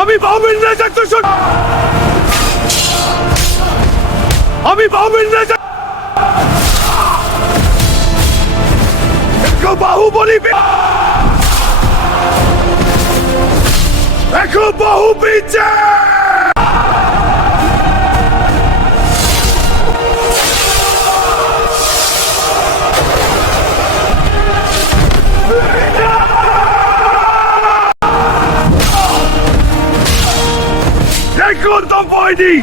আমি বাহুবীর না যাচ্ছ শোন, আমি বাহুবীর না যাচ্ছ বাহুবলী, দেখো বাহু পিছে। দেখুন তো বইনি,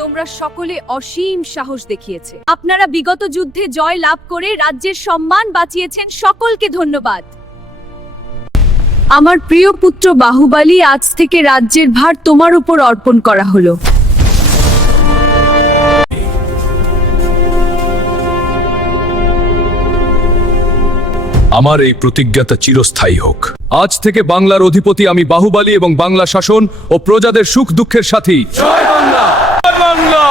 তোমরা সকলে অসীম সাহস দেখিয়েছে। আপনারা বিগত যুদ্ধে জয় লাভ করে রাজ্যের সম্মান বাঁচিয়েছেন, সকলকে ধন্যবাদ। আমার প্রিয় পুত্র বাহুবলী, আজ থেকে রাজ্যের ভার তোমার উপর অর্পণ করা হলো। আমার এই প্রতিজ্ঞাটা চিরস্থায়ী হোক। আজ থেকে বাংলার অধিপতি আমি বাহুবলী এবং বাংলা শাসন ও প্রজাদের সুখ দুঃখের সাথী। জয় বাংলা, জয় বাংলা।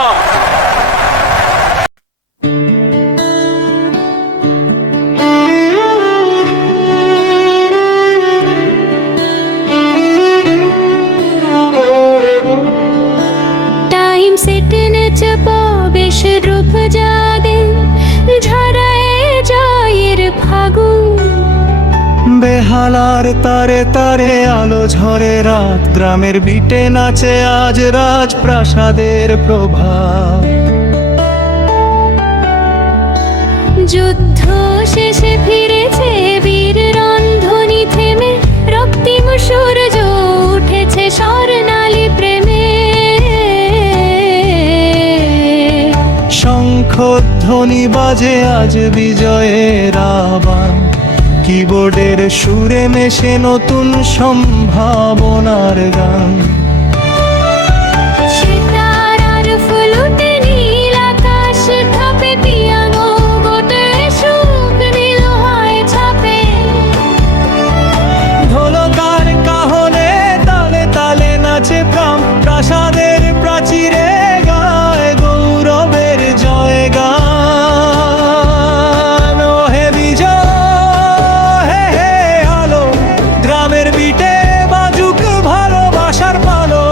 टाइम सेटने चपा बेश रूप जादे झराए जायर फागुन বেহালার তারে তারে আলো ঝরে রাত, গ্রামের বিটে নাচে আজ রাজপ্রাসাদের প্রভাত। যুদ্ধ শেষে ফিরেছে বীর রন্ধনি থেমে, রক্তিম সূর্য উঠেছে স্বর্ণালী প্রেমে। শঙ্খধ্বনি বাজে আজ বিজয়ের আহ্বান, কিবোর্ডের সুরে মেশে নতুন সম্ভাবনার গান। সিতার আর ফুলুতে নীল আকাশ ঢাপে, পিয়ানো গোটে সুখ নীল হয় ছাপে। ঢোলকার কাহনে তালে তালে নাচে প্রাণ, প্রাসাদের প্রাচীরে গায় গৌরবের জয় গান। ওহে বিজয়, হে হে আলো, গ্রামের বিটে বাজুক ভালোবাসার পালো।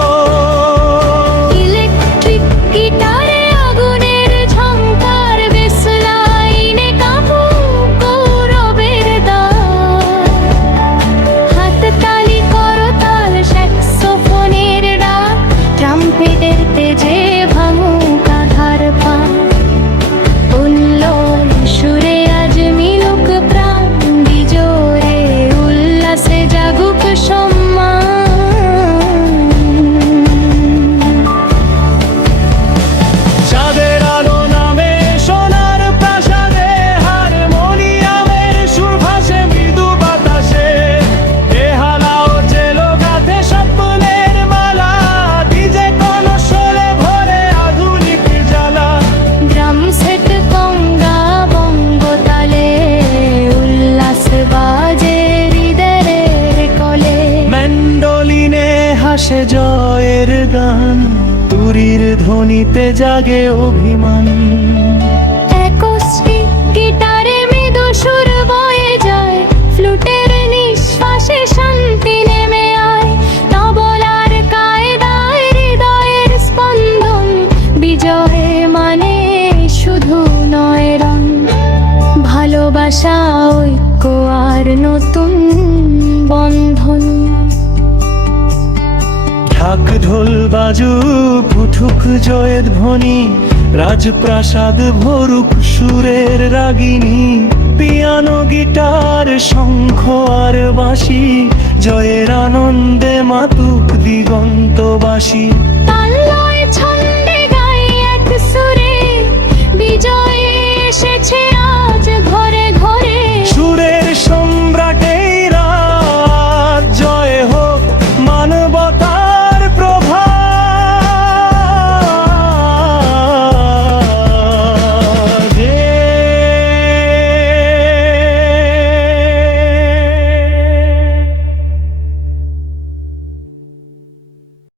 ইলেকট্রিক গিটারে আগুনের ঝংকার, বেসলাইনে কাঁপুক গৌরবের দান। হাততালি করতাল স্যাক্সোফোনের ডাক, ট্রাম্পেটের তেজে ভাঙুক আধার পান। উল্লোল সুরে আজ মিলুক প্রাণ, বিজোরে উল্লাসে জাগুক সম্মান। চাঁদের আলো নামে সোনার প্রাসাদে, হারমোনিয়ামের সুর ভাসে মৃদু বাতাসে। বেহালাও চেলো গাথে স্বপ্নের মালা, ডিজে কনসোলে ভরে আধুনিক জ্বালা। ড্রাম সেট কঙ্গা বঙ্গতালে, উল্লাস বাজে হৃদয়ের কলে। ম্যান্ডোলিনে হাসে জয়ের গান, তুরির ধ্বনিতে জাগে অভিমান। অ্যাকোস্টিক গিটারে মৃদু সুর বয়ে যায়, ফ্লুটের নিঃশ্বাসে শান্তি নেমে আয়। তবলার কায়দায় হৃদয়ের স্পন্দন, বিজয় মানে শুধু নয় রং, ভালোবাসা ঐক্য আর নতুন বন্ধন। ঢাক ঢোল বাজুক উঠুক জয়ের ধ্বনি, রাজপ্রাসাদ ভরুক সুরের রাগিনী। পিয়ানো গিটার শঙ্খ আর বাঁশি, জয়ের আনন্দে মাতুক দিগন্তবাসী।